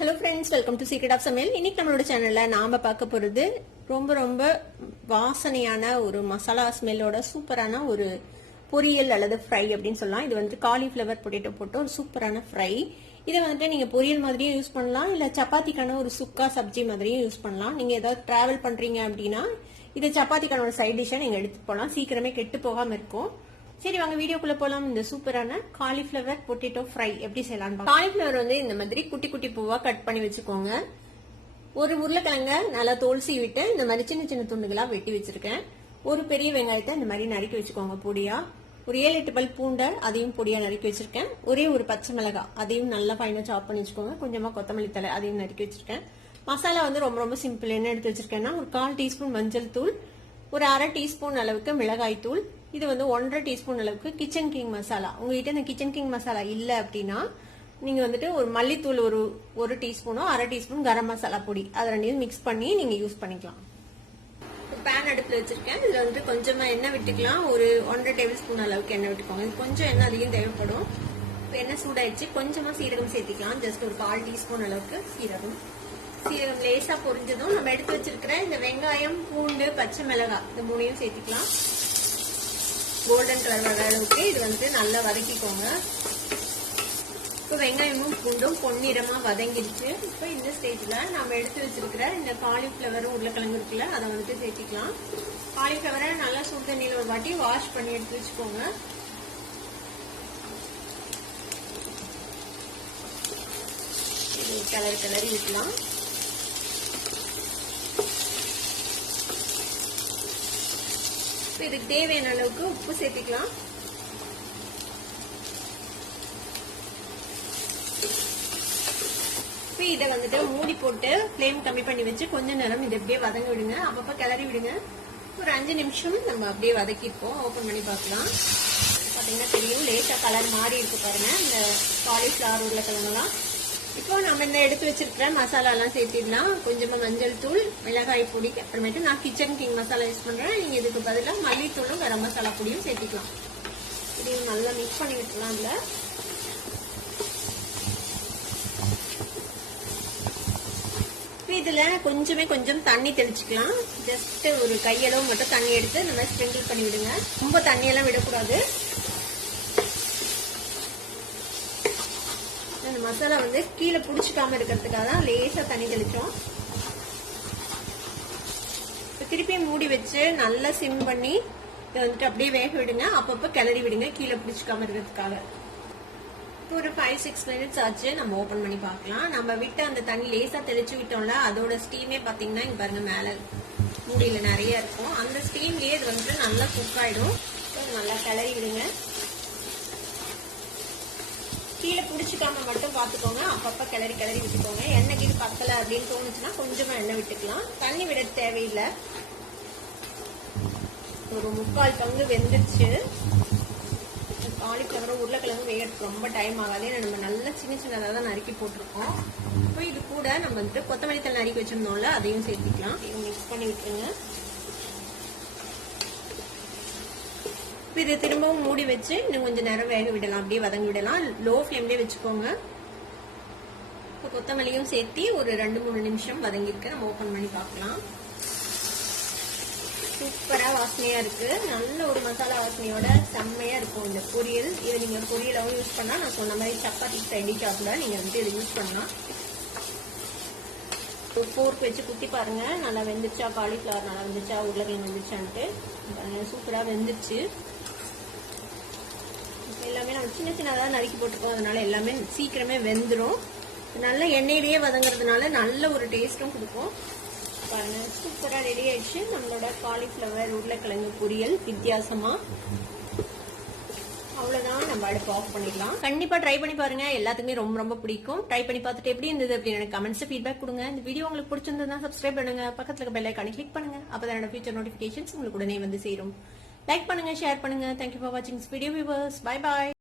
Hello friends, welcome to secret of சமையல். இன்னைக்கு நம்மளோட சேனல்ல நாம பார்க்க போறது ரொம்ப ரொம்ப வாசனையான ஒரு மசாலா ஸ்மெல்லோட சூப்பரான ஒரு பொரியல் அல்லது ஃப்ரை அப்படின்னு சொல்லலாம். இது வந்து காலிஃப்ளவர் பொட்டேட்டோ போட்டு ஒரு சூப்பரான ஃப்ரை. இதை வந்துட்டு நீங்க பொரியல் மாதிரியும் யூஸ் பண்ணலாம், இல்ல சப்பாத்திக்கான ஒரு சுக்கா சப்ஜி மாதிரியும் யூஸ் பண்ணலாம். நீங்க ஏதாவது டிராவல் பண்றீங்க அப்படின்னா இது சப்பாத்திக்கான ஒரு சைட் டிஷ்ஷா நீங்க எடுத்துட்டு போகலாம். சீக்கிரமே கெட்டு போகாம இருக்கும். சரி, வாங்க வீடியோக்குள்ள போலாம். இந்த சூப்பரான காலிஃப்ளவர் பொட்டேட்டோ ஃப்ரை எப்படி செய்யலாம். காலிஃப்ளவர் வந்து இந்த மாதிரி குட்டி குட்டி பூவா கட் பண்ணி வச்சுக்கோங்க. ஒரு உருளைக்கிழங்க நல்லா தோல் சீவிட்டு இந்த மாதிரி சின்ன சின்ன துண்டுகளா வெட்டி வச்சிருக்கேன். ஒரு பெரிய வெங்காயத்தை இந்த மாதிரி நறுக்கி வச்சுக்கோங்க பொடியா. ஒரு 7-8 பல் பூண்டை அதையும் பொடியா நறுக்கி வச்சிருக்கேன். ஒரே ஒரு பச்சை மிளகாய் அதையும் நல்லா ஃபைனா சாப் பண்ணி வச்சுக்கோங்க. கொஞ்சமா கொத்தமல்லி தழை அதையும் நறுக்கி வச்சிருக்கேன். மசாலா வந்து ரொம்ப ரொம்ப சிம்பிள். என்ன எடுத்து வச்சிருக்கேன்னா ஒரு 1/4 டீஸ்பூன் மஞ்சள் தூள், ஒரு 1/2 டீஸ்பூன் அளவுக்கு மிளகாய் தூள், இது வந்து 1/2 டீஸ்பூன் அளவுக்கு கிச்சன் கிங் மசாலா. உங்ககிட்ட இந்த கிச்சன் கிங் மசாலா இல்ல அப்படின்னா நீங்க வந்துட்டு ஒரு மல்லித்தூள் ஒரு டீஸ்பூனோ 1/2 டீஸ்பூன் கரம் மசாலா பொடி அதை ரெண்டையும் மிக்ஸ் பண்ணி நீங்க யூஸ் பண்ணிக்கலாம். பேன் அடுப்புல வச்சிருக்கேன். இதுல வந்து கொஞ்சமா எண்ணெய் விட்டுக்கலாம். ஒரு 1/2 டேபிள் ஸ்பூன் அளவுக்கு எண்ணெய் விட்டுக்கோங்க. இது கொஞ்சம் எண்ணெய் அதிகம் தேவைப்படும். எண்ணெய் சூடாயிடுச்சு. கொஞ்சமா சீரகம் சேர்த்திக்கலாம். ஜஸ்ட் ஒரு 1/4 டீஸ்பூன் அளவுக்கு சீரகம் லேசா பொரிஞ்சதும் நம்ம எடுத்து வச்சிருக்கிற இந்த வெங்காயம், பூண்டு, பச்சை மிளகாய் இந்த மூணையும் சேர்த்திக்கலாம். கோல்டன் கலர் வர அளவுக்கு இது வந்து நல்லா வதக்கிக்கோங்க. இப்போ வெங்காயமும் பூண்டும் பொன்னிறமா வதங்கிடுச்சு. இப்போ இந்த ஸ்டேஜ்ல நம்ம எடுத்து வச்சிருக்கிற இந்த காலிஃபிளவரும் உருளைக்கிழங்கு இருக்குல்ல அதை வந்துட்டு சேர்த்திக்கலாம். காலிஃபிளவரை நல்லா சுடு தண்ணியில ஒரு வாட்டி வாஷ் பண்ணி எடுத்து வச்சுக்கோங்க. கிளறி விட்டுலாம். இதுக்கு தேவையான அளவுக்கு உப்பு சேர்த்திக்கலாம். இதை வந்துட்டு மூடி போட்டு ஃப்ளேம் கம்மி பண்ணி வச்சு கொஞ்ச நேரம் இதை அப்படியே வதங்க விடுங்க. அப்பப்ப கிளறி விடுங்க. ஒரு 5 நிமிஷம் நம்ம அப்படியே வதக்கிப்போம். ஓபன் பண்ணி பார்க்கலாம். பாத்தீங்கன்னா தெரியும், லேசா கலர் மாறி இருக்கு பாருங்க இந்த காலிஃபிளவர் உருளைக்கிழங்குலாம். இப்போ நம்ம இந்த எடுத்து வச்சிருக்கிற மசாலா எல்லாம் சேர்த்திடலாம். கொஞ்சமா மஞ்சள் தூள், மிளகாய் பொடி, அப்புறமேட்டு நான் கிச்சன் கிங் மசாலா யூஸ் பண்றேன். நீங்க இதுக்கு பதிலாக மல்லித்தூளும் கரம் மசாலா பொடியும் சேர்த்திக்கலாம். இதையும் நல்லா மிக்ஸ் பண்ணி விட்டுலாம். இதுல இதுல கொஞ்சம் தண்ணி தெளிச்சுக்கலாம். ஜஸ்ட் ஒரு கையளவு மட்டும் தண்ணி எடுத்து நம்ம ஸ்ப்ரிங்கிள் பண்ணி விடுங்க. ரொம்ப தண்ணியெல்லாம் விடக்கூடாது. இந்த மசாலா வந்து கீழே புடிச்சுக்காம இருக்கிறதுக்காக தான் லேசா தண்ணி தெளிச்சோம். திருப்பியும் மூடி வச்சு நல்லா சிம் பண்ணி இதை வந்துட்டு அப்படியே வேக விடுங்க. அப்பப்ப கிளறி விடுங்க கீழே புடிச்சுக்காம இருக்கிறதுக்காக. ஒரு 5-6 மினிட்ஸ் ஆச்சு. நம்ம ஓபன் பண்ணி பார்க்கலாம். நம்ம விட்டு அந்த தண்ணி லேசா தெளிச்சு விட்டோம்ல, அதோட ஸ்டீமே பாத்தீங்கன்னா இங்க பாருங்க மேல மூடியில நிறைய இருக்கும். அந்த ஸ்டீம்லயே இது வந்து நல்லா குக் ஆயிடும். நல்லா கிளறி விடுங்க. கீழே புடிச்சுக்காம மட்டும் பாத்துக்கோங்க. அப்பப்ப கிளறி விட்டுக்கோங்க. எண்ணெய் கீழே பத்தல அப்படின்னு தோணுச்சுன்னா கொஞ்சமா எண்ணெய் விட்டுக்கலாம். தண்ணி விட தேவையில்லை. ஒரு 3/4 பங்கு வெந்துருச்சு. காலிஃபிளவர் உருளைக்கிழங்கு வேகிறதுக்கு ரொம்ப டைம் ஆகாது. நம்ம நல்லா சின்னதாக தான் நறுக்கி போட்டிருக்கோம். இப்போ இது கூட நம்ம வந்துட்டு கொத்தமல்லி தழை நறுக்கி வச்சிருந்தோம்ல அதையும் சேர்த்துக்கலாம். மிக்ஸ் பண்ணி விட்டுருங்க. இதை திரும்பவும் மூடி வச்சு இன்னும் கொஞ்சம் நேரம் வேக விடலாம். அப்படியே வதங்கி விடலாம். லோ ஃப்ளேம்லேயே வச்சுக்கோங்க. இப்போ கொத்தமல்லியும் சேர்த்து ஒரு 2-3 நிமிஷம் வதங்கிருக்கு. நம்ம ஓபன் பண்ணி பார்க்கலாம். சூப்பரா வாசனையா இருக்கு. நல்ல ஒரு மசாலா வாசனையோட செம்மையா இருக்கும் இந்த பொரியல். இதை நீங்க பொரியலாவும் யூஸ் பண்ணா, நான் சொன்ன மாதிரி சப்பாத்தி சைட் டிஷ்ஷா நீங்க வந்து இதை யூஸ் பண்ணலாம். ஃபோர்க் வச்சு குத்தி பாருங்க. நல்லா வெந்துச்சா, காலிஃபிளவர் நல்லா வெந்துச்சா, உருளைக்கிழங்கு வெந்துச்சான்ட்டு. சூப்பரா வெந்துச்சு. எல்லாமே நம்ம சின்னதாக நறுக்கி போட்டுருக்கோம். அதனால எல்லாமே சீக்கிரமே வெந்துடும். நல்ல எண்ணெயிலேயே வதங்குறதுனால நல்ல ஒரு டேஸ்டும் கொடுக்கும். பாருங்க, சூப்பரா ரெடி ஆயிடுச்சு நம்மளோட காலிஃபிளவர் உருளைக்கிழங்கு பொரியல். வித்தியாசமா அவ்வளவுதான். நம்ம அடுப்பு ஆஃப் பண்ணிடலாம். கண்டிப்பா ட்ரை பண்ணி பாருங்க. எல்லாத்துக்குமே ரொம்ப ரொம்ப பிடிக்கும். ட்ரை பண்ணி பார்த்துட்டு எப்படி இருந்தது அப்படின்னு எனக்கு கமெண்ட்ஸ் ஃபீட்பேக் கொடுங்க. இந்த வீடியோ உங்களுக்கு பிடிச்சிருந்ததுன்னா சப்ஸ்கிரைப் பண்ணுங்க. பக்கத்துல இருக்க பெல் ஐகானை கிளிக் பண்ணுங்க. அப்பதான் என்னோட ஃபியூச்சர் நோட்டிபிகேஷன்ஸ் உங்களுக்கு உடனே வந்து சேரும். லைக் பண்ணுங்க, ஷேர் பண்ணுங்க. தேங்க்யூ ஃபார் வாட்சிங் this video viewers. Bye bye.